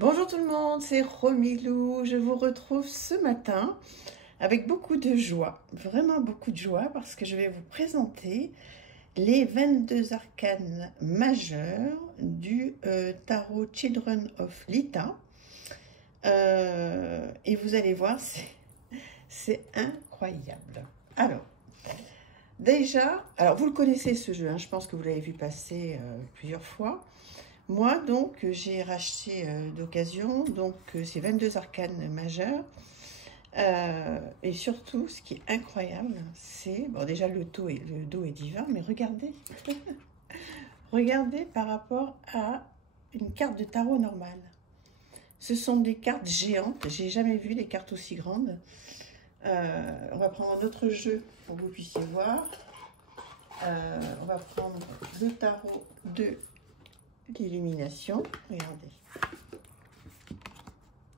Bonjour tout le monde, c'est Romilou. Je vous retrouve ce matin avec beaucoup de joie, vraiment beaucoup de joie, parce que je vais vous présenter les 22 arcanes majeurs du tarot Children of Lita. Et vous allez voir, c'est incroyable. Alors, déjà, vous le connaissez ce jeu, hein, je pense que vous l'avez vu passer plusieurs fois. Moi, donc, j'ai racheté d'occasion, donc ces 22 arcanes majeurs. Et surtout, ce qui est incroyable, c'est, bon, déjà le dos est divin, mais regardez, regardez par rapport à une carte de tarot normale. Ce sont des cartes géantes, j'ai jamais vu des cartes aussi grandes. On va prendre un autre jeu pour que vous puissiez voir. On va prendre le tarot de l'illumination. Regardez.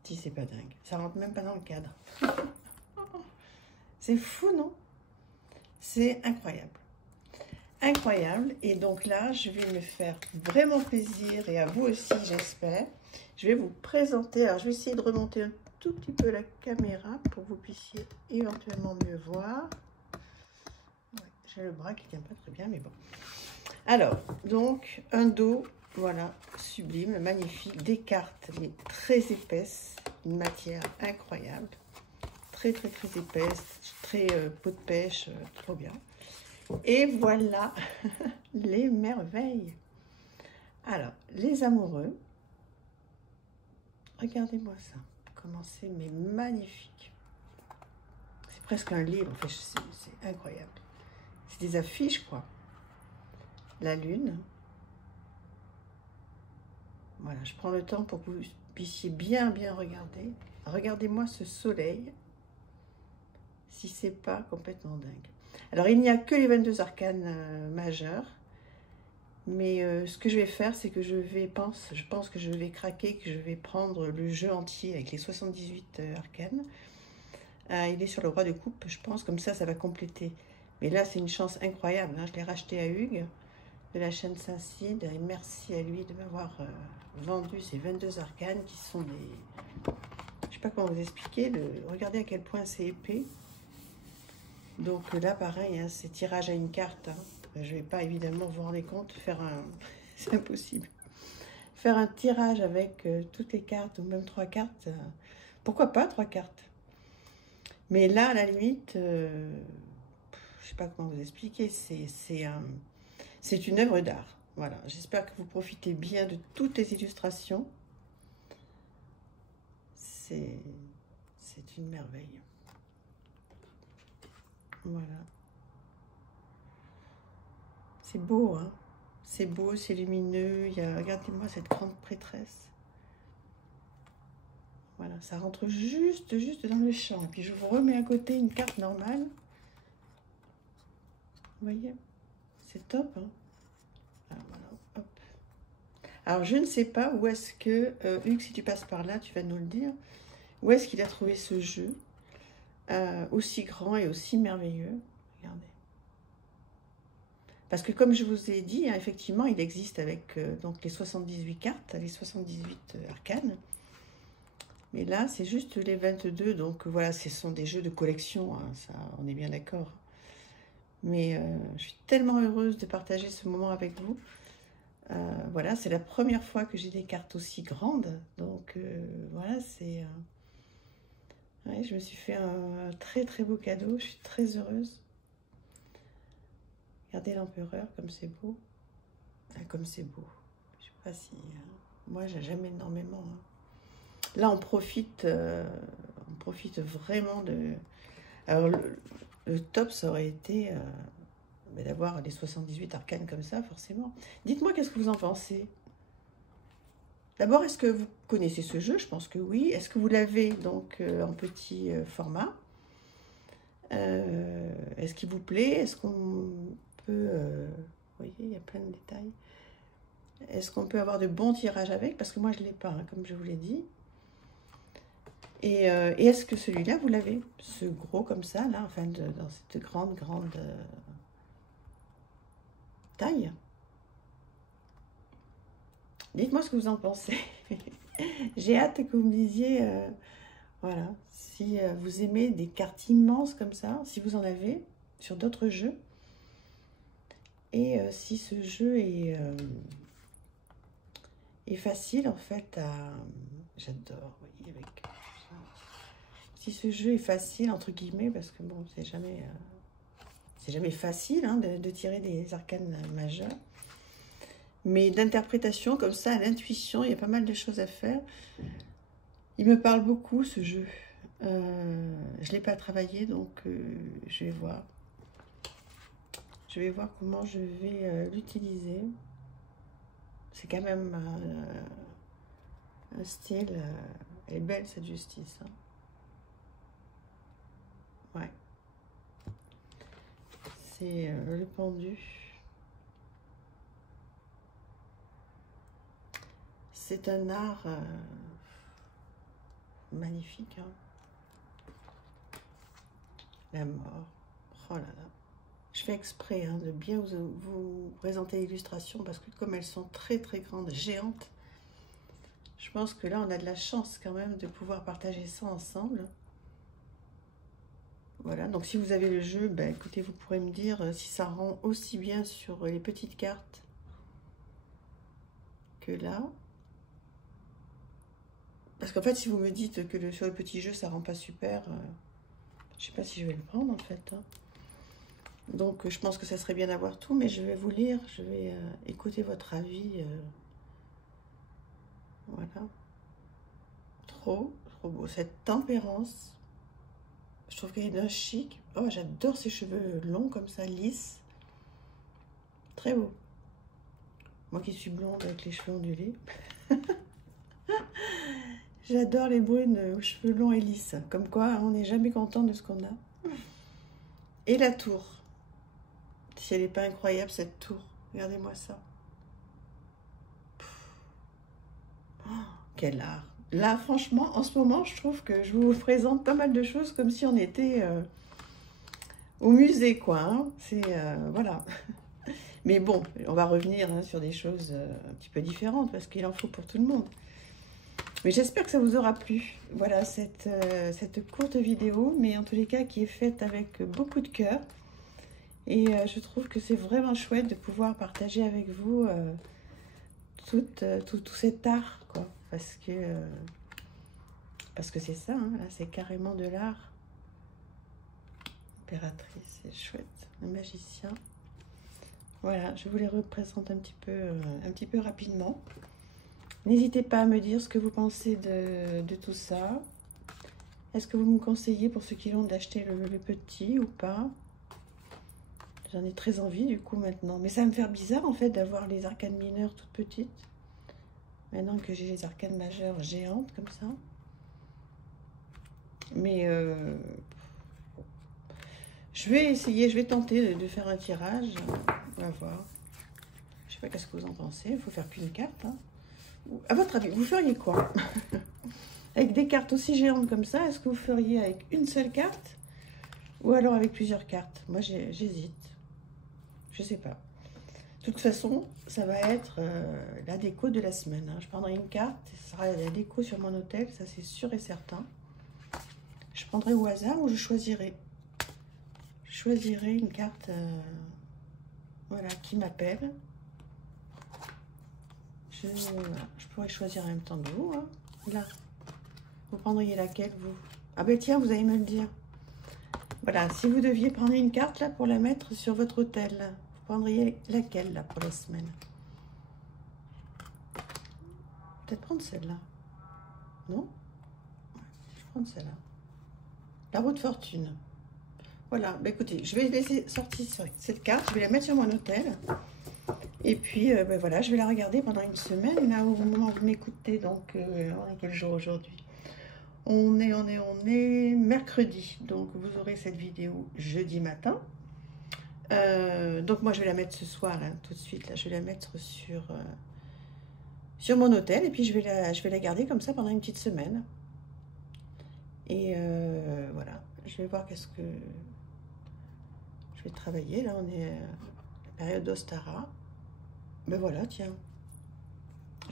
Si c'est pas dingue. Ça rentre même pas dans le cadre. C'est fou, non? C'est incroyable. Incroyable. Et donc là, je vais me faire vraiment plaisir. Et à vous aussi, j'espère. Je vais vous présenter. Alors, je vais essayer de remonter un tout petit peu la caméra pour que vous puissiez éventuellement mieux voir. Ouais, j'ai le bras qui tient pas très bien, mais bon. Alors, donc, un dos, voilà, sublime, magnifique. Des cartes, mais très épaisses, une matière incroyable. Très, très, très épaisse, très peau de pêche, trop bien. Et voilà les merveilles. Alors, les amoureux, regardez-moi ça. Comment c'est, mais magnifique. C'est presque un livre, en fait, c'est incroyable. C'est des affiches, quoi. La lune. Voilà, je prends le temps pour que vous puissiez bien regarder. Regardez-moi ce soleil. Si c'est pas complètement dingue. Alors, il n'y a que les 22 arcanes majeurs. Mais ce que je vais faire, c'est que je pense que je vais craquer, que je vais prendre le jeu entier avec les 78 arcanes. Il est sur le roi de coupe, je pense, comme ça va compléter. Mais là, c'est une chance incroyable, hein. Je l'ai racheté à Hugues, de la chaîne Saint-Cide, et merci à lui de m'avoir vendu ces 22 arcanes qui sont des... Je sais pas comment vous expliquer, regardez à quel point c'est épais. Donc là, pareil, hein, c'est tirage à une carte, hein. Je vais pas, évidemment, vous rendez compte, faire un... C'est impossible. Faire un tirage avec toutes les cartes, ou même 3 cartes, pourquoi pas 3 cartes? Mais là, à la limite, je sais pas comment vous expliquer, c'est une œuvre d'art. Voilà, j'espère que vous profitez bien de toutes les illustrations. C'est une merveille. Voilà. C'est beau, hein? C'est beau, c'est lumineux. Regardez-moi cette grande prêtresse. Voilà, ça rentre juste dans le champ. Et puis je vous remets à côté une carte normale. Vous voyez? C'est top, hein? Alors, voilà, hop. Alors, je ne sais pas où est-ce que... Hugues, si tu passes par là, tu vas nous le dire. Où est-ce qu'il a trouvé ce jeu aussi grand et aussi merveilleux? Regardez. Parce que comme je vous ai dit, hein, effectivement, il existe avec donc les 78 cartes, les 78 arcanes. Mais là, c'est juste les 22. Donc voilà, ce sont des jeux de collection, hein, ça, on est bien d'accord. Mais je suis tellement heureuse de partager ce moment avec vous. Voilà, c'est la première fois que j'ai des cartes aussi grandes. Donc voilà, c'est... ouais, je me suis fait un très très beau cadeau. Je suis très heureuse. Regardez l'empereur, comme c'est beau. Ah, comme c'est beau. Je sais pas si... moi, j'aime énormément. Hein. Là, on profite vraiment de... Alors, le top, ça aurait été d'avoir les 78 arcanes comme ça, forcément. Dites-moi, qu'est-ce que vous en pensez? D'abord, est-ce que vous connaissez ce jeu? Je pense que oui. Est-ce que vous l'avez donc en petit format? Est-ce qu'il vous plaît? Est-ce qu'on peut... vous voyez, il y a plein de détails. Est-ce qu'on peut avoir de bons tirages avec? Parce que moi, je ne l'ai pas, hein, comme je vous l'ai dit. Et est-ce que celui-là, vous l'avez? Ce gros comme ça, là, enfin, dans cette grande taille. Dites-moi ce que vous en pensez. J'ai hâte que vous me disiez, voilà, si vous aimez des cartes immenses comme ça, si vous en avez sur d'autres jeux. Et si ce jeu est facile en fait à... J'adore, oui, avec... Si ce jeu est facile, entre guillemets, parce que bon, c'est jamais facile hein, de tirer des arcanes majeures. Mais d'interprétation comme ça, à l'intuition, il y a pas mal de choses à faire. Il me parle beaucoup ce jeu. Je ne l'ai pas travaillé, donc je vais voir. Je vais voir comment je vais l'utiliser. C'est quand même un style... elle est belle cette justice. Hein. Ouais. C'est le pendu. C'est un art magnifique. Hein. La mort. Oh là là. Je fais exprès hein, de bien vous présenter l'illustration parce que comme elles sont très très grandes, géantes, je pense que là on a de la chance quand même de pouvoir partager ça ensemble. Voilà, donc si vous avez le jeu, ben, écoutez, vous pourrez me dire si ça rend aussi bien sur les petites cartes que là. Parce qu'en fait, si vous me dites que sur le petit jeu, ça rend pas super, je sais pas si je vais le prendre en fait. Hein. Donc je pense que ça serait bien d'avoir tout, mais je vais vous lire, je vais écouter votre avis. Voilà. Trop beau. Cette tempérance, je trouve qu'elle est d'un chic. Oh, j'adore ces cheveux longs comme ça, lisses. Très beau. Moi qui suis blonde avec les cheveux ondulés. J'adore les brunes aux cheveux longs et lisses. Comme quoi, on n'est jamais content de ce qu'on a. Et la tour. Si elle n'est pas incroyable, cette tour. Regardez-moi ça. Oh, quel art. Là, franchement, en ce moment, je trouve que je vous présente pas mal de choses comme si on était au musée, quoi. Hein. C'est, voilà. Mais bon, on va revenir hein, sur des choses un petit peu différentes parce qu'il en faut pour tout le monde. Mais j'espère que ça vous aura plu. Voilà, cette courte vidéo, mais en tous les cas qui est faite avec beaucoup de cœur. Et je trouve que c'est vraiment chouette de pouvoir partager avec vous tout cet art, quoi. Parce que c'est ça, hein, là, c'est carrément de l'art. Impératrice, c'est chouette. Le magicien. Voilà, je vous les représente un petit peu rapidement. N'hésitez pas à me dire ce que vous pensez de tout ça. Est-ce que vous me conseillez pour ceux qui l'ont d'acheter le petit ou pas? J'en ai très envie du coup maintenant. Mais ça va me faire bizarre en fait d'avoir les arcanes mineures toutes petites. Maintenant que j'ai les arcanes majeures géantes comme ça. Mais je vais essayer, je vais tenter de faire un tirage. On va voir. Je sais pas qu'est-ce que vous en pensez. Il faut faire qu'une carte. Hein. À votre avis, vous feriez quoi? Avec des cartes aussi géantes comme ça, est-ce que vous feriez avec une seule carte? Ou alors avec plusieurs cartes? Moi, j'hésite. Je sais pas. De toute façon, ça va être la déco de la semaine. Hein. Je prendrai une carte, ce sera la déco sur mon hôtel, ça c'est sûr et certain. Je prendrai au hasard ou je choisirai. Je choisirai une carte voilà, qui m'appelle. Je pourrais choisir en même temps que vous. Hein. Là, vous prendriez laquelle, vous? Ah ben tiens, vous allez me le dire. Voilà, si vous deviez prendre une carte là pour la mettre sur votre hôtel, vous prendriez laquelle là pour la semaine? Peut-être prendre celle-là. Non? Je vais prendre celle-là. La roue de fortune. Voilà, bah écoutez, je vais laisser sortir cette carte, je vais la mettre sur mon hôtel. Et puis, ben voilà, je vais la regarder pendant une semaine, là au moment où vous m'écoutez. Donc, on est quel jour aujourd'hui? On est mercredi. Donc, vous aurez cette vidéo jeudi matin. Donc, moi, je vais la mettre ce soir, là, tout de suite. Là, je vais la mettre sur mon hôtel. Et puis, je vais la garder comme ça pendant une petite semaine. Et voilà, je vais voir qu'est-ce que... Je vais travailler. Là, on est à la période d'Ostara. Ben voilà, tiens.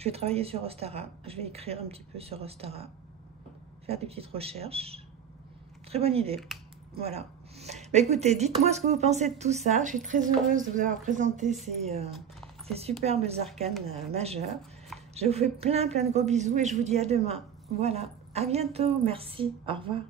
Je vais travailler sur Ostara. Je vais écrire un petit peu sur Ostara. Faire des petites recherches. Très bonne idée. Voilà. Bah, écoutez, dites-moi ce que vous pensez de tout ça. Je suis très heureuse de vous avoir présenté ces superbes arcanes majeures. Je vous fais plein de gros bisous et je vous dis à demain. Voilà. À bientôt. Merci. Au revoir.